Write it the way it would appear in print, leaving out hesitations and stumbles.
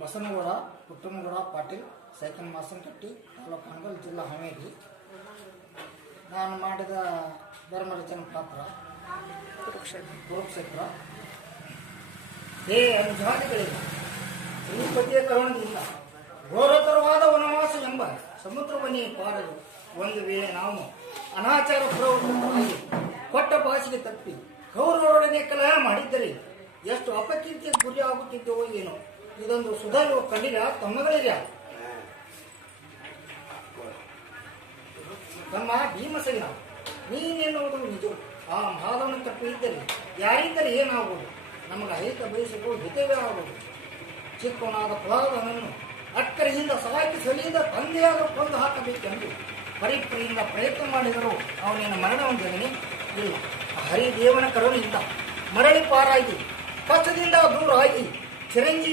Basanagouda Puttanagowda Patil cycle ಮಾಸನಕಟ್ಟಿ taluk Hanagal ಜಿಲ್ಲಾ ಹಾವೇರಿ. ನಾನು ಮಾಡಿದ ಧರ್ಮರಚನ ಪಾತ್ರ ಕುರುಕ್ಷೇತ್ರ. ಅಂಜಾದಿಗಳಿಲ್ಲ, ಶ್ರೀಪತಿಯ ಕರುಣದಿಂದ ಘೋರತರವಾದ ವನವಾಸ ಎಂಬ ಸಮುದ್ರ ಬನಿ ಪಾರಲು ಒಂದು ವೇಳೆ ನಾವು ಅನಾಚಾರ ಪ್ರವೃತ್ತರಾಗಿ ಕೊಟ್ಟ ಭಾಷೆಗೆ ತಪ್ಪಿ ಕೌರವರೊಡನೆ ಕಲಹ ಮಾಡಿದ್ದರೆ ಎಷ್ಟು ಅಪಕೀರ್ತಿಗೆ ಗುರಿ ಆಗುತ್ತಿದ್ದೆವೋ ಏನೋ. ಇದೊಂದು ಸುಧಾರುವ ಕಂಡಿರ ತಮ್ಮಗಳಿರ ತಮ್ಮ ಭೀಮಸೇನ, ನೀನೆನ್ನುವುದು ನಿಜ. ಆ ಮಾಧವನ ತಪ್ಪು ಇದ್ದರೆ ಯಾರಿದ್ದರೆ ಏನಾಗುವುದು? ನಮಗೆ ಅಹಿತ ಬಯಸಿಗೂ ಹಿತವೇ ಆಗುವುದು. ಚಿಕ್ಕವನಾದ ಪ್ರಹ್ಲಾದನನ್ನು ಅಕ್ಕರೆಯಿಂದ ಸಾಕಿ ಸಲಿಯಿಂದ ತಂದೆಯಾದ ಕೊಂದು ಹಾಕಬೇಕೆಂದು ಪರಿಪ್ರಿಯಿಂದ ಪ್ರಯತ್ನ ಮಾಡಿದರೂ ಅವನಿನ ಮರಣವೊಂದನೇ ಇಲ್ಲ. ಹರಿದೇವನ ಕರುಣೆಯಿಂದ ಮರಳಿ ಪಾರಾಗಿ ಕಷ್ಟದಿಂದ ದೂರ ಆಗಿ ಚಿರಂಜೀವಿ